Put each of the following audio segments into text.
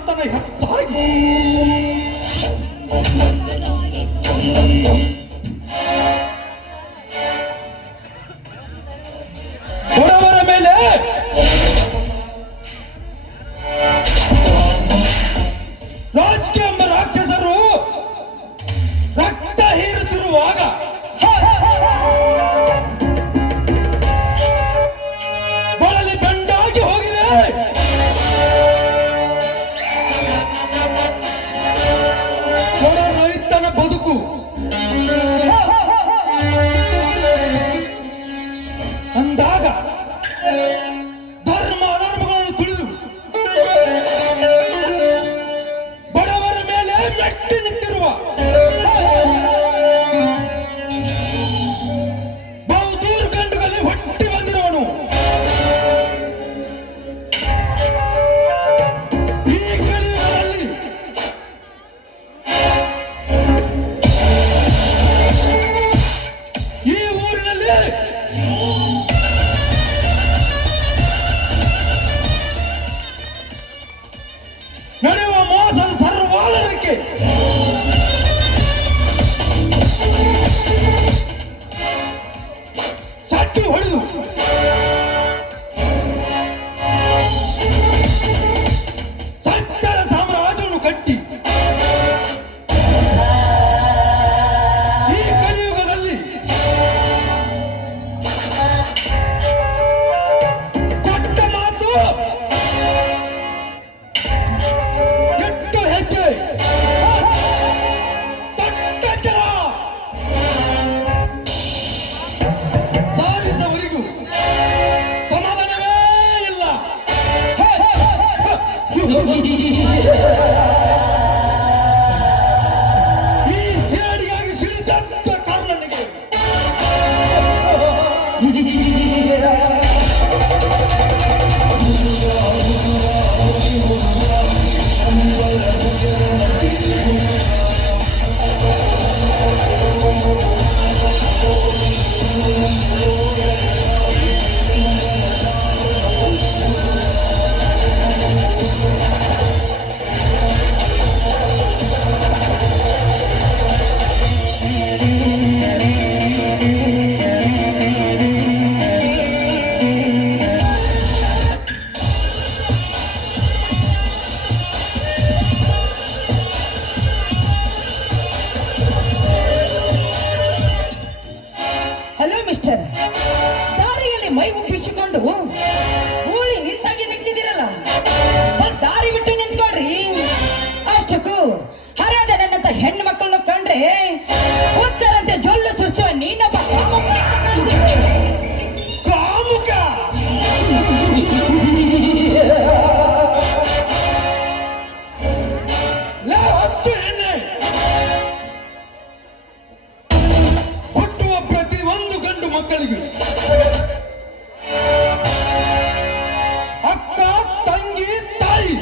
ನರ್ತನ ಹೆತ್ತಾಗಿ ಬಡವರ ಮೇಲೆ ರಾಜಕೀಯ ಎಂಬ ರಾಕ್ಷಸರು ರಕ್ತ ಹೀರುತ್ತಿರುವಾಗ ಬಳಲಿ ಗಂಡಾಗಿ ಹೋಗಿದೆ. ಬಡ ರೈತನ ಬದುಕು ಅಂದಾಗ ಧರ್ಮ ಅಧರ್ಮಗಳನ್ನು ತಿಳಿದು ಬಡವರ ಮೇಲೆ ಮೆಟ್ಟಿ ನಿಂತಿರುವ ಬಹುದೂರು ಗಂಡುಗಳಲ್ಲಿ ಹೊಟ್ಟಿ ಬಂದಿರುವನು ಈ ಕಲಿಯುಗದಲ್ಲಿ ಈ ಊರಿನಲ್ಲಿ ನಡೆಯುವ ಮೋಸದ ಸರ್ವಾಲರಕ್ಕೆ ಚಟ್ಟಿ ಹೊಡೆದು ಸತ್ಯದ ಸಾಮ್ರಾಜ್ಯವನ್ನು ಕಟ್ಟಿ ಈ ಕಲಿಯುಗದಲ್ಲಿ ಕೊಟ್ಟ ಮಾತು ಎಷ್ಟು ಹೆಜ್ಜೆ ದೊಡ್ಡ ಜನ ಸಾಧಿಸವರಿಗೂ ಸಮಾಧಾನವೇ ಇಲ್ಲ. ಈ ಸೇಡಿಗಾಗಿ ಸಿಡಿದಂತ ಕಾರಣನಿಗೆ ಹಲೋ ಮಿಸ್ಟರ್, ದಾರಿಯಲ್ಲಿ ಮೈ ಉಬ್ಬಿಸಿಕೊಂಡು ಊಳಿ ನಿಂತಾಗಿ ನಿಂತಿದ್ದೀರಲ್ಲ, ಸ್ವಲ್ಪ ದಾರಿ ಬಿಟ್ಟು ನಿಂತ್ಕೊಡ್ರಿ. ಅಷ್ಟಕ್ಕೂ ಹರಿಯದ ನನ್ನಂತ ಹೆಣ್ಣು ಮಕ್ಕಳನ್ನ ಕಂಡ್ರೆ ಉತ್ತರಂತೆ ಜೊಲ್ಲು ಸುರಿಸುವ ನೀನೊಬ್ಬ ಕಾಮುಕ ಲೇ ಹೊತ್ತು ಎಣ್ಣೆ ಹುಟ್ಟುವ ಪ್ರತಿ ಒಂದು ಗಂಡು ಮಕ್ಕಳಿಗೆ ಅಕ್ಕ ತಂಗಿ ತಾಯಿ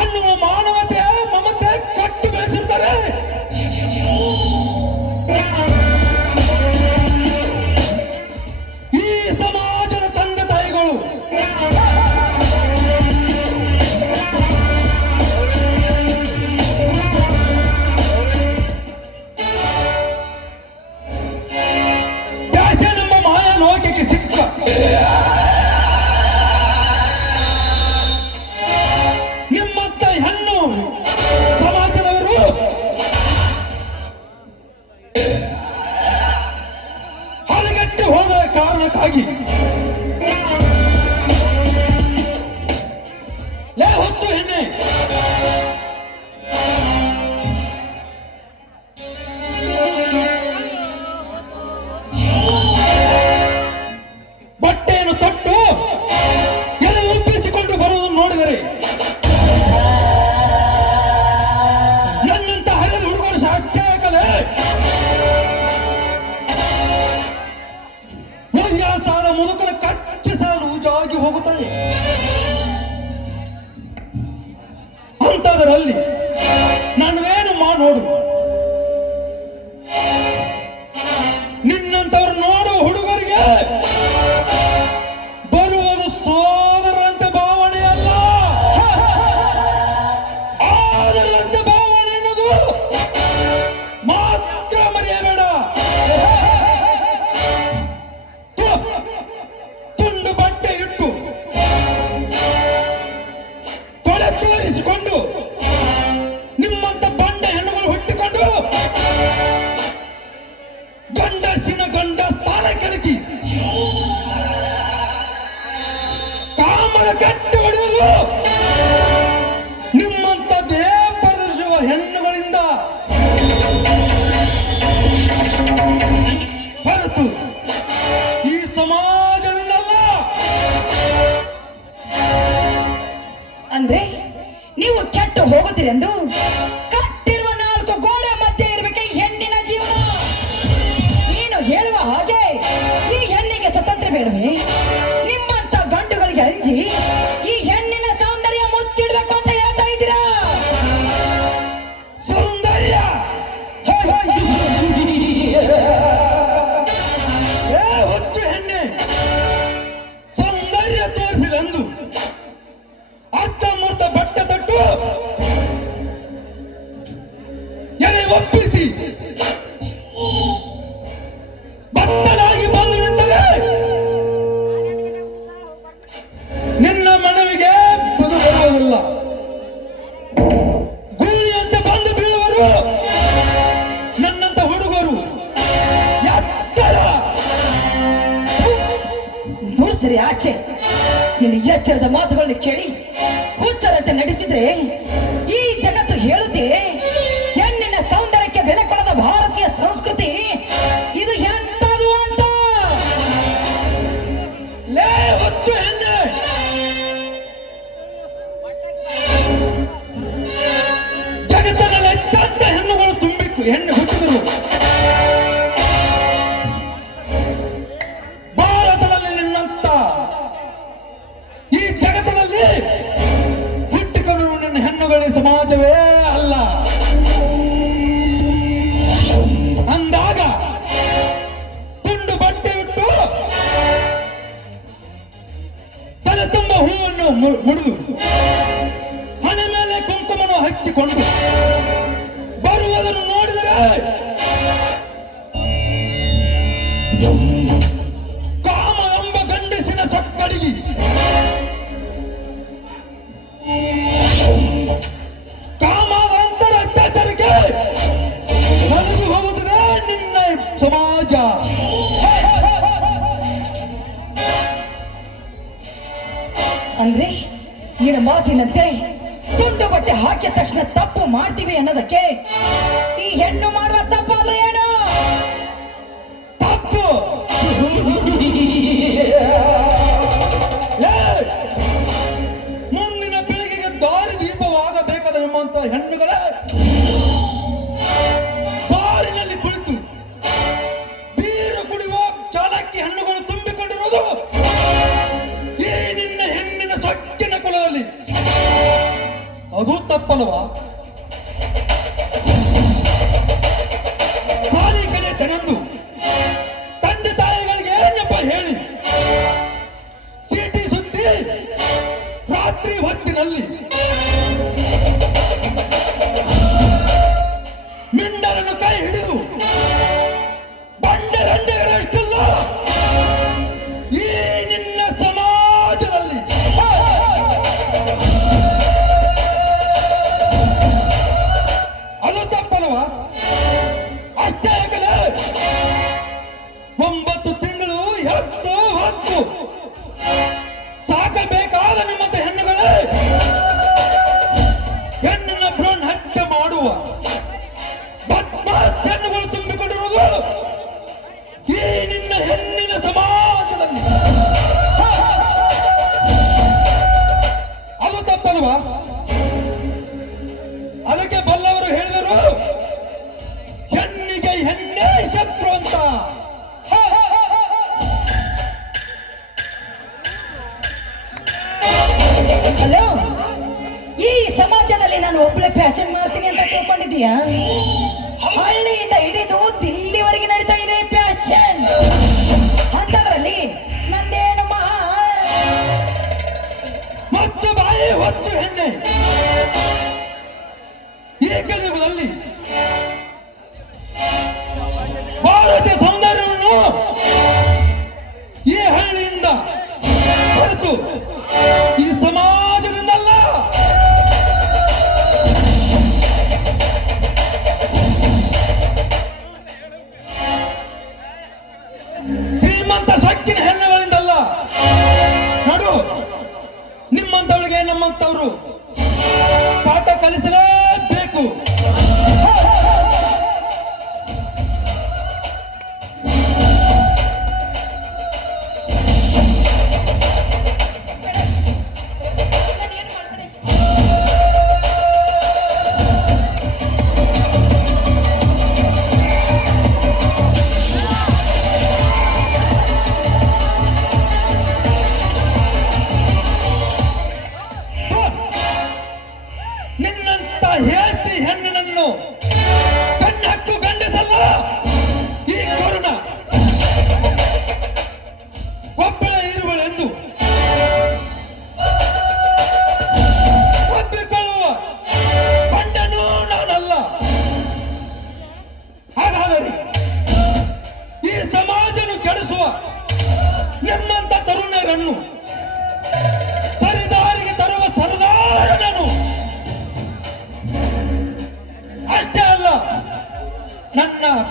ಅನ್ನುವ ಮಾನವತೆ ಮಮತೆ ಕಟ್ಟು ಬೆಳೆಸಿರ್ತಾರೆ. ಈ ಸಮಾಜದ ತಂದೆ ತಾಯಿಗಳು ಪ್ಯಾಶನ್ ಎಂಬ ಮಾಯಾ ಲೋಕಕ್ಕೆ ಸಿಕ್ಕ ನಿಮ್ಮಂತ ಹೆಣ್ಣು ಸಮಾಜದವರು ಹದಗೆಟ್ಟು ಹೋದ ಕಾರಣಕ್ಕಾಗಿ ಲೇ ಹೊತ್ತು ಹೆಣ್ಣೆ ಬಟ್ಟೆಯನ್ನು ತೊಟ್ಟು ಎಲೆ ಉಬ್ಬಿಸಿಕೊಂಡು ಬರುವುದನ್ನು ನೋಡಿದರೆ ನನ್ನಂತ ಹರಿದ ಹುಡುಗರು ಸಾಧ್ಯ ಆಗಲೇ ಸಾಲ ಬೇಡವೆ? ನಿಮ್ಮಂತ ಗಂಡುಗಳಿಗೆ ಅಂಜಿ ಈ ಹೆಣ್ಣಿನ ಸೌಂದರ್ಯ ಮುಚ್ಚಿಡ್ಬೇಕು ಅಂತ ಹೇಳ್ತಾ ಇದ್ದೀರಾ? ಸೌಂದರ್ಯ ಏ ಹುಚ್ಚು ಹೆಣ್ಣೆ, ಸೌಂದರ್ಯ ತೋರಿಸಿದಂದು ಅರ್ಧಮೂರ್ತ ಬಟ್ಟೆ ತೊಟ್ಟು ಎಲೆ ಒಪ್ಪಿಸಿ ಬತ್ತಲಾಗಿ ಬಂದು ನಿಂತರೆ ನಿನ್ನ ಮನವಿಗೆ ಬದು ಬರುವುದಿಲ್ಲ. ಗುಳಿಯಂತೆ ಬಂದು ಬೀಳುವರು ನನ್ನಂತ ಹುಡುಗರು. ಎಚ್ಚರ! ದೂರ ಸರಿ ಆಚೆ. ನಿನ್ನ ಎಚ್ಚರದ ಮಾತುಗಳನ್ನ ಕೇಳಿ ಹುಚ್ಚರಂತೆ ನಡೆಸಿದ್ರೆ ಈ ಜಗತ್ತು ಹೇಳುತ್ತೆ ಹೆಣ್ಣಿನ ಸೌಂದರ್ಯಕ್ಕೆ ಬೆಲೆ ಕೊಡದ ಭಾರತೀಯ ಸಂಸ್ಕೃತಿ ಇದು ಎಂತದು ಅಂತ. ಲೇ ಹುಚ್ಚು ಹೆಣ್ಣೆ, ಜಗತ್ತಿನಲ್ಲಿ ಅತ್ಯಂತ ಹೆಣ್ಣುಗಳು ತುಂಬಿಟ್ಟು ಹೆಣ್ಣು ಹುಟ್ಟಿದರು. ಭಾರತದಲ್ಲಿ ನಿನ್ನಂತ ಈ ಜಗತ್ತಿನಲ್ಲಿ ಹುಟ್ಟಿಕೊಂಡು ನಿನ್ನ ಹೆಣ್ಣುಗಳ ಸಮಾಜವೇ ಅಲ್ಲ. ಅಂದಾಗ ತುಂಡು ಬಟ್ಟೆ ಇಟ್ಟು ತಲೆ ತುಂಬ ಹೂವನ್ನು ಮುಡಿದು ಹಣೆ ಮೇಲೆ ಕುಂಕುಮವನ್ನು ಹಚ್ಚಿಕೊಂಡು ಬರುವುದನ್ನು ನೋಡಿದರೆ ಕಾಮ ಎಂಬ ಗಂಡಸಿನ ಸೊಕ್ಕಡಿಗೆ ಕಾಮಾವಂತರ ಅತ್ಯಾಚಾರಕ್ಕೆ ನಡೆದು ಹೋಗುತ್ತದೆ ನಿನ್ನ ಸಮಾಜ. ಅಂದ್ರೆ ನಿನ್ನ ಮಾತಿನಂತೆ ತುಂಡು ಬಟ್ಟೆ ಹಾಕಿದ ತಕ್ಷಣ ತಪ್ಪು ಮಾಡ್ತೀವಿ ಅನ್ನೋದಕ್ಕೆ ಈ ಹೆಣ್ಣು ಮಾಡುವ ತಪ್ಪಾದ್ರೆ ಏನು? ತಪ್ಪು. ಲೇ, ಮುಂದಿನ ಪೀಳಿಗೆಗೆ ದಾರಿ ದೀಪವಾಗಬೇಕಾದ ನಿಮ್ಮಂತ ಹೆಣ್ಣುಗಳ ಬಾರಿನಲ್ಲಿ ಕುಳಿತು ಬೀರು ಕುಡಿಯುವ ಚಾಲಕಿ ಹಣ್ಣುಗಳು ತುಂಬಿಕೊಂಡಿರುವುದು ಈ ನಿನ್ನ ಹೆಣ್ಣಿನ ಸೊಕ್ಕಿನ ಕುಲದಲ್ಲಿ. ಅದು ತಪ್ಪಲ್ವಾ? ಖಾಲಿ ಕಡೆ ತೆನಂದು ತಂದೆ ತಾಯಿಗಳಿಗೆ ಏನಪ್ಪ ಹೇಳಿ ಚೀಟಿ ಸುತ್ತಿ ರಾತ್ರಿ ಹೊತ್ತಿನಲ್ಲಿ ಮಿಂಡರನ್ನು ಕೈ ಹಿಡಿದು ಬಂಡೆರಂಡೆಗಳಷ್ಟಿಲ್ಲ ಈ ನಿನ್ನ ಸಮಾಜದಲ್ಲಿ. ಅದು ತಪ್ಪಲ್ವಾ? ಅಷ್ಟೇ ಯಾಕಂದ್ರೆ 9 ತಿಂಗಳು ಹೆತ್ತು ಹೊತ್ತು ಸಾಕಬೇಕಾದ ನಿಮ್ಮಂತ ಹೆಣ್ಣುಗಳೇ ಹೆಣ್ಣಿನ ಭ್ರೂಣ ಹತ್ಯೆ ಮಾಡುವ ಬದ್ಮಾಸ್ ಹೆಣ್ಣುಗಳು ತುಂಬಿಕೊಂಡಿರುವುದು ಈ ನಿನ್ನ ಹೆಣ್ಣಿನ ಸಮಾಜದಲ್ಲಿ. ಅದು ತಪ್ಪಲ್ವಾ? ಅದಕ್ಕೆ ಬಲ್ಲವರು ಹೇಳಿದರು ಹೆಣ್ಣಿಗೆ ಹೆಣ್ಣೇ ಶತ್ರು ಅಂತ. ಹಲೋ, ಈ ಸಮಾಜದಲ್ಲಿ ನಾನು ಒಬ್ಬಳೆ ಫ್ಯಾಷನ್ ಮಾಡ್ತೀನಿ ಅಂತ ತಿಳ್ಕೊಂಡಿದ್ದೀಯಾ? ಹಳ್ಳಿಯಿಂದ ಹಿಡಿದು ದಿಲ್ಲಿವರೆಗೆ ನಡೀತಾ ಇದೆ ಫ್ಯಾಷನ್. ಅಂತದ್ರಲ್ಲಿ ನಂದೇನು ಮತ್ತು ಬಾಯಿ ಹೊತ್ತು ಹೆಣ್ಣೆ ಈ ಕಲಿಯುಗದಲ್ಲಿ ಭಾರತೀಯ ಸೌಂದರ್ಯವನ್ನು ಈ ಹಳ್ಳಿಯಿಂದ ಹೊರತು ಈ ಸಮಾಜದಿಂದಲ್ಲ. ಶ್ರೀಮಂತ ಸಕ್ಕಿನ ಹೆಣ್ಣುಗಳಿಂದಲ್ಲ. ನೋಡು, ನಿಮ್ಮಂತವಳಿಗೆ ನಮ್ಮಂತವರು ಪಾಠ ಕಲಿಸಲೇಬೇಕು.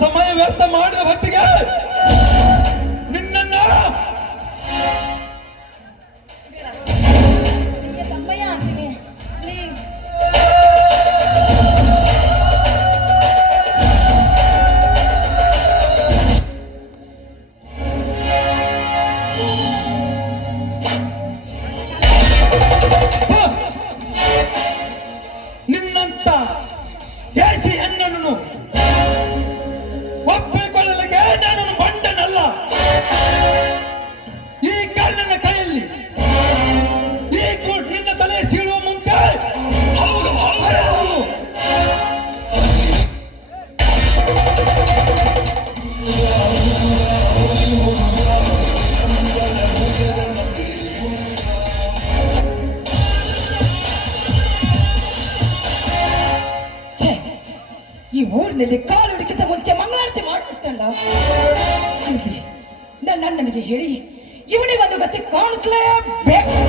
ಸಮಯ ವ್ಯರ್ಥ ಮಾಡಿದ ಹೊತ್ತಿಗೆ ನಿನ್ನನ್ನ ನಿಮಗೆ ಸಮಯ ಅಂತೀನಿ ಪ್ಲೀಸ್. ನಿನ್ನಂತ ದೇಸಿ ಹೆಣ್ಣನ್ನು ಒಪ್ಪಿಕೊಳ್ಳಲಿಕ್ಕೆ ನಾನು ಬಂಡನಲ್ಲ. ಈ ಕಣ್ಣನ ಕೈಯಲ್ಲಿ ಈ ನಿನ್ನ ತಲೆ ಸೀಳುವ ಮುಂಚೆ ಛೇ, ಈ ಊರಿನಲ್ಲಿ ಕಾಲು ಹುಡುಕಿದ ಮುಂಚೆ ಮಂಗಳಾರತಿ ಮಾಡ್ಬಿಟ್ಟಲ್ಲ. ನನ್ನ ನನಗೆ ಹೇಳಿ ಇವನಿಗೆ ಒಂದು ಗತಿ ಕಾಣಿಸ್ಲೇಬೇಕು.